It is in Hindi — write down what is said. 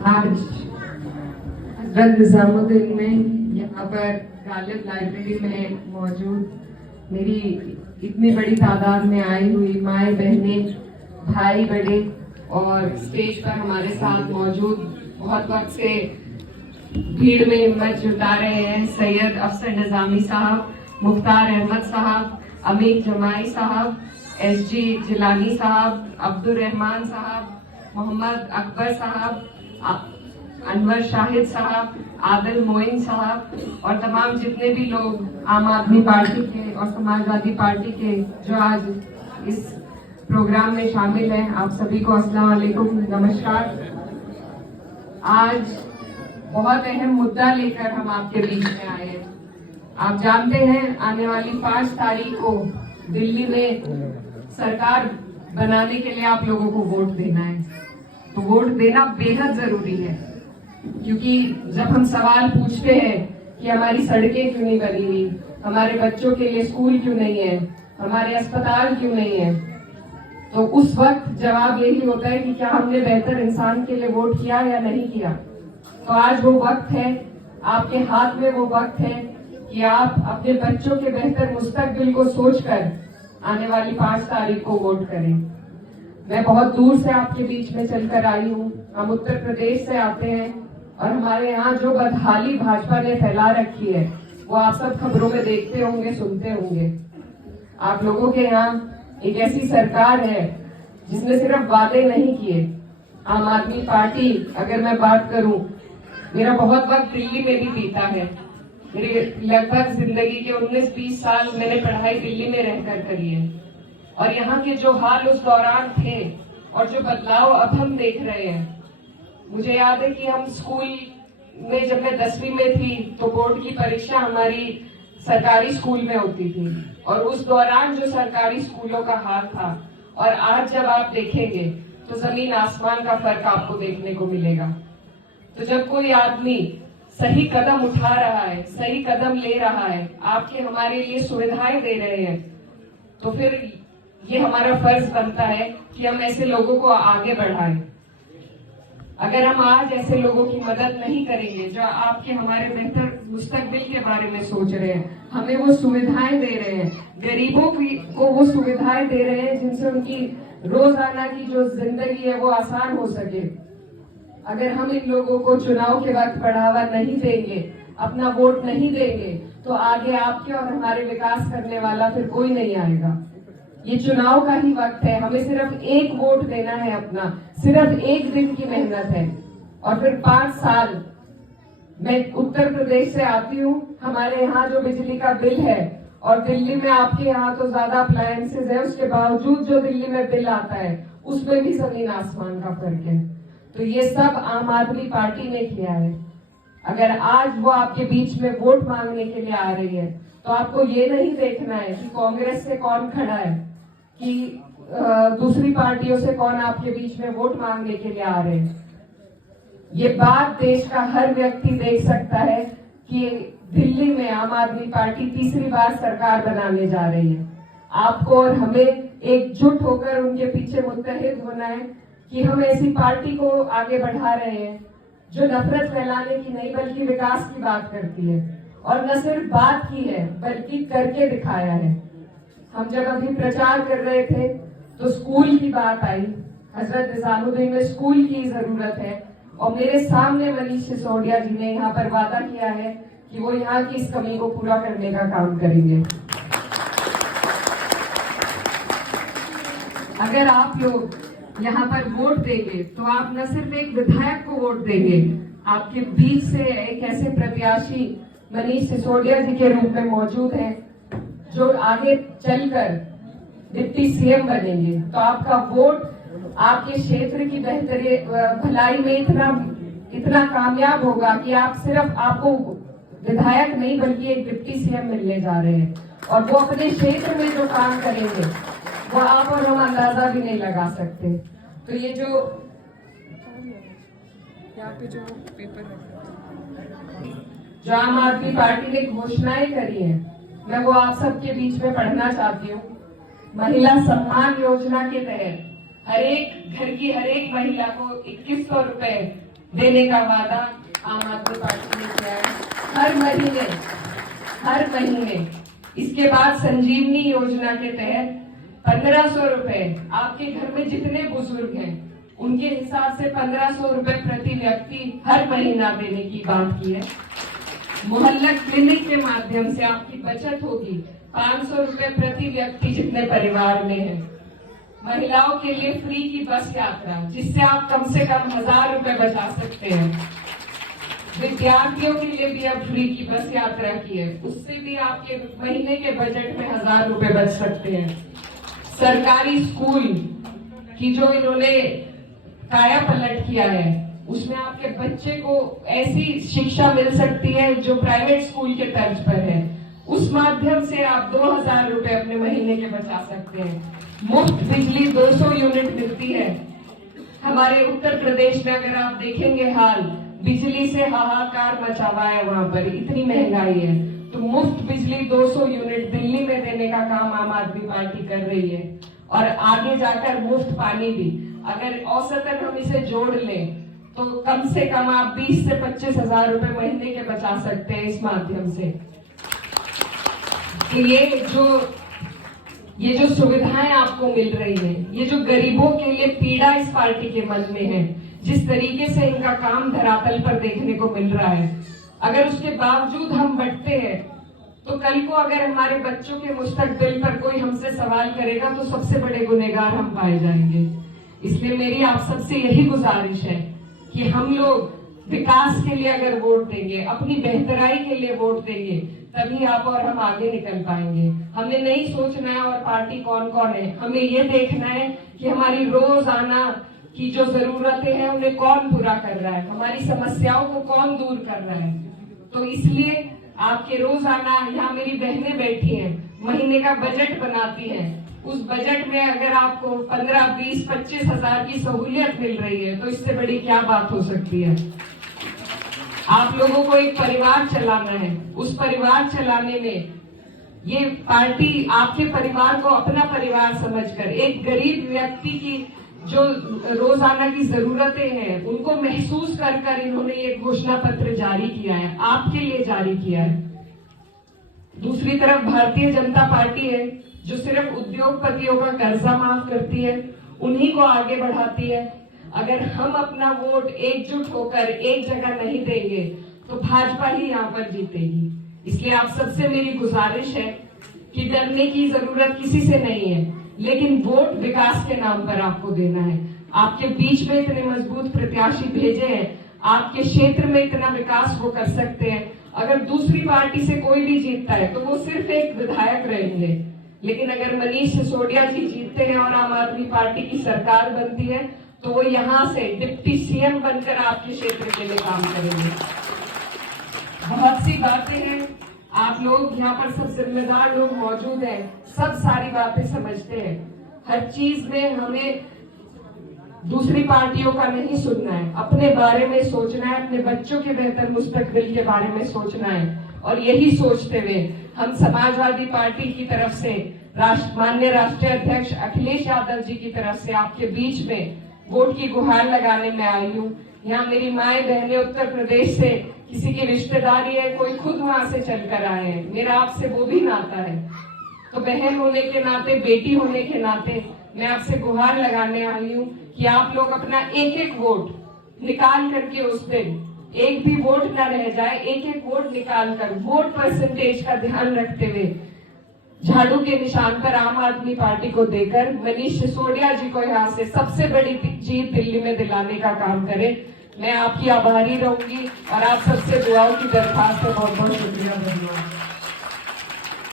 आज हजरत निजामुद्दीन में यहाँ पर गालिब लाइब्रेरी में मौजूद मेरी इतनी बड़ी तादाद में आई हुई माएँ बहनें भाई बड़े और स्टेज पर हमारे साथ मौजूद बहुत वक्त से भीड़ में हिम्मत जुटा रहे हैं सैयद अफसर निजामी साहब, मुख्तार अहमद साहब, अमीर जमाई साहब, SG जिलानी साहब, अब्दुल रहमान साहब, मोहम्मद अकबर साहब, अनवर शाहिद साहब, आदिल मोइन साहब और तमाम जितने भी लोग आम आदमी पार्टी के और समाजवादी पार्टी के जो आज इस प्रोग्राम में शामिल हैं, आप सभी को अस्सलाम वालेकुम, नमस्कार। आज बहुत अहम मुद्दा लेकर हम आपके बीच में आए हैं। आप जानते हैं आने वाली 5 तारीख को दिल्ली में सरकार बनाने के लिए आप लोगों को वोट देना है। तो वोट देना बेहद जरूरी है, क्योंकि जब हम सवाल पूछते हैं कि हमारी सड़कें क्यों नहीं बनी हुई, हमारे बच्चों के लिए स्कूल क्यों नहीं है, हमारे अस्पताल क्यों नहीं है, तो उस वक्त जवाब यही होता है कि क्या हमने बेहतर इंसान के लिए वोट किया या नहीं किया। तो आज वो वक्त है, आपके हाथ में वो वक्त है कि आप अपने बच्चों के बेहतर मुस्तकबिल को सोचकर आने वाली 5 तारीख को वोट करें। मैं बहुत दूर से आपके बीच में चलकर आई हूँ। हम उत्तर प्रदेश से आते हैं और हमारे यहाँ जो बदहाली भाजपा ने फैला रखी है वो आप सब खबरों में देखते होंगे, सुनते होंगे। आप लोगों के यहाँ एक ऐसी सरकार है जिसने सिर्फ वादे नहीं किए। आम आदमी पार्टी, अगर मैं बात करूं, मेरा बहुत वक्त दिल्ली में भी बीता है। मेरे लगभग जिंदगी के 19-20 साल मैंने पढ़ाई दिल्ली में रहकर करी है और यहाँ के जो हाल उस दौरान थे और जो बदलाव अब हम देख रहे हैं, मुझे याद है कि हम स्कूल में जब मैं 10वीं में थी तो बोर्ड की परीक्षा हमारी सरकारी स्कूल में होती थी और उस दौरान जो सरकारी स्कूलों का हाल था और आज जब आप देखेंगे तो जमीन आसमान का फर्क आपको देखने को मिलेगा। तो जब कोई आदमी सही कदम उठा रहा है, सही कदम ले रहा है, आपके हमारे लिए सुविधाएं दे रहे हैं, तो फिर ये हमारा फर्ज बनता है कि हम ऐसे लोगों को आगे बढ़ाएं। अगर हम आज ऐसे लोगों की मदद नहीं करेंगे जो आपके हमारे बेहतर मुस्तकबिल के बारे में सोच रहे हैं, हमें वो सुविधाएं दे रहे हैं, गरीबों को वो सुविधाएं दे रहे हैं जिनसे उनकी रोजाना की जो जिंदगी है वो आसान हो सके। अगर हम इन लोगों को चुनाव के वक्त बढ़ावा नहीं देंगे, अपना वोट नहीं देंगे, तो आगे आपके और हमारे विकास करने वाला फिर कोई नहीं आएगा। ये चुनाव का ही वक्त है, हमें सिर्फ एक वोट देना है अपना, सिर्फ एक दिन की मेहनत है और फिर 5 साल। मैं उत्तर प्रदेश से आती हूँ, हमारे यहाँ जो बिजली का बिल है और दिल्ली में आपके यहाँ तो ज्यादा अप्लायंसेज है, उसके बावजूद जो दिल्ली में बिल आता है उसमें भी जमीन आसमान का फर्क है। तो ये सब आम आदमी पार्टी ने किया है। अगर आज वो आपके बीच में वोट मांगने के लिए आ रही है तो आपको ये नहीं देखना है कि कांग्रेस से कौन खड़ा है, कि दूसरी पार्टियों से कौन आपके बीच में वोट मांगने के लिए आ रहे हैं। ये बात देश का हर व्यक्ति देख सकता है कि दिल्ली में आम आदमी पार्टी तीसरी बार सरकार बनाने जा रही है। आपको और हमें एकजुट होकर उनके पीछे मुत्तहिद होना है कि हम ऐसी पार्टी को आगे बढ़ा रहे हैं जो नफरत फैलाने की नहीं बल्कि विकास की बात करती है और न सिर्फ बात की है बल्कि करके दिखाया है। हम जब अभी प्रचार कर रहे थे तो स्कूल की बात आई, हजरत निजामुद्दीन में स्कूल की जरूरत है और मेरे सामने मनीष सिसोदिया जी ने यहाँ पर वादा किया है कि वो यहाँ की इस कमी को पूरा करने का काम करेंगे। अगर आप लोग यहाँ पर वोट देंगे तो आप न सिर्फ एक विधायक को वोट देंगे, आपके बीच से एक ऐसे प्रत्याशी मनीष सिसोदिया जी के रूप में मौजूद हैं जो आगे चलकर डिप्टी CM बनेंगे। तो आपका वोट आपके क्षेत्र की बेहतरी भलाई में इतना कामयाब होगा कि आप सिर्फ आपको विधायक नहीं बल्कि एक डिप्टी CM मिलने जा रहे हैं और वो अपने क्षेत्र में जो काम करेंगे वो आप और हम अंदाजा भी नहीं लगा सकते। तो ये जो यहाँ पे जो पेपर जो आम आदमी पार्टी ने घोषणाएं करी है, मैं वो आप सबके बीच में पढ़ना चाहती हूँ। महिला सम्मान योजना के तहत हर एक घर की हर एक महिला को 2100 रुपए देने का वादा आम आदमी पार्टी ने किया है हर महीने। इसके बाद संजीवनी योजना के तहत 1500 रुपए आपके घर में जितने बुजुर्ग हैं उनके हिसाब से 1500 रुपए प्रति व्यक्ति हर महीना देने की बात की है। मोहल्ला क्लिनिक के माध्यम से आपकी बचत होगी 500 रुपए प्रति व्यक्ति जितने परिवार में है। महिलाओं के लिए फ्री की बस यात्रा जिससे आप कम से कम 1000 रुपए बचा सकते हैं। विद्यार्थियों के लिए भी अब फ्री की बस यात्रा की है, उससे भी आपके महीने के बजट में 1000 रुपए बच सकते हैं। सरकारी स्कूल की जो इन्होंने काया पलट किया है उसमें आपके बच्चे को ऐसी शिक्षा मिल सकती है जो प्राइवेट स्कूल के तर्ज पर है। उस माध्यम से आप 2000 रुपए अपने महीने के बचा सकते हैं। मुफ्त बिजली 200 यूनिट मिलती है। हमारे उत्तर प्रदेश में अगर आप देखेंगे हाल बिजली से हाहाकार मचा हुआ है, वहां पर इतनी महंगाई है, तो मुफ्त बिजली 200 यूनिट दिल्ली में देने का काम आम आदमी पार्टी कर रही है। और आगे जाकर मुफ्त पानी भी, अगर औसतन हम इसे जोड़ लें तो कम से कम आप 20 से 25 हजार रुपए महीने के बचा सकते हैं इस माध्यम से। तो ये जो सुविधाएं आपको मिल रही है, ये जो गरीबों के लिए पीड़ा इस पार्टी के मन में है, जिस तरीके से इनका काम धरातल पर देखने को मिल रहा है, अगर उसके बावजूद हम बंटते हैं तो कल को अगर हमारे बच्चों के मुस्तकबिल पर कोई हमसे सवाल करेगा तो सबसे बड़े गुनहगार हम पाए जाएंगे। इसलिए मेरी आप सबसे यही गुजारिश है कि हम लोग विकास के लिए अगर वोट देंगे, अपनी बेहतराई के लिए वोट देंगे, तभी आप और हम आगे निकल पाएंगे। हमें नहीं सोचना है और पार्टी कौन कौन है, हमें ये देखना है कि हमारी रोजाना की जो जरूरतें हैं उन्हें कौन पूरा कर रहा है, हमारी समस्याओं को कौन दूर कर रहा है। तो इसलिए आपके रोजाना यहाँ मेरी बहनें बैठी हैं, महीने का बजट बनाती हैं, उस बजट में अगर आपको 15, 20, 25 हजार की सहूलियत मिल रही है तो इससे बड़ी क्या बात हो सकती है। आप लोगों को एक परिवार चलाना है, उस परिवार चलाने में ये पार्टी आपके परिवार को अपना परिवार समझकर एक गरीब व्यक्ति की जो रोजाना की जरूरतें हैं उनको महसूस कर कर इन्होंने ये घोषणा पत्र जारी किया है, आपके लिए जारी किया है। दूसरी तरफ भारतीय जनता पार्टी है जो सिर्फ उद्योगपतियों का कर्जा माफ करती है, उन्हीं को आगे बढ़ाती है। अगर हम अपना वोट एकजुट होकर एक जगह नहीं देंगे तो भाजपा ही यहाँ पर जीतेगी। इसलिए आप सबसे मेरी गुजारिश है कि डरने की जरूरत किसी से नहीं है, लेकिन वोट विकास के नाम पर आपको देना है। आपके बीच में इतने मजबूत प्रत्याशी भेजे हैं, आपके क्षेत्र में इतना विकास वो कर सकते हैं। अगर दूसरी पार्टी से कोई भी जीतता है तो वो सिर्फ एक विधायक रहेंगे, लेकिन अगर मनीष सिसोदिया जी जीतते हैं और आम आदमी पार्टी की सरकार बनती है तो वो यहाँ से डिप्टी सीएम बनकर आपके क्षेत्र के लिए काम करेंगे। बहुत सी बातें हैं, आप लोग यहाँ पर सब जिम्मेदार लोग मौजूद हैं, सब सारी बातें समझते हैं। हर चीज में हमें दूसरी पार्टियों का नहीं सुनना है, अपने बारे में सोचना है, अपने बच्चों के बेहतर मुस्तकबिल के बारे में सोचना है। और यही सोचते हुए हम समाजवादी पार्टी की तरफ से माननीय राष्ट्रीय अध्यक्ष अखिलेश यादव जी की तरफ से आपके बीच में वोट की गुहार लगाने में आई हूँ। यहाँ मेरी माएं बहनें उत्तर प्रदेश से, किसी की रिश्तेदारी है, कोई खुद वहां से चलकर आए हैं, मेरा आपसे वो भी नाता है। तो बहन होने के नाते, बेटी होने के नाते मैं आपसे गुहार लगाने आई हूँ कि आप लोग अपना एक एक वोट निकाल करके, उस दिन एक भी वोट ना रह जाए, एक एक वोट निकाल कर वोट परसेंटेज का ध्यान रखते हुए झाड़ू के निशान पर आम आदमी पार्टी को देकर मनीष सिसोदिया जी को यहाँ से सबसे बड़ी जीत दिल्ली में दिलाने का काम करें। मैं आपकी आभारी रहूंगी और आप सबसे दुआओं की दरखास्त है। बहुत बहुत शुक्रिया, धन्यवाद।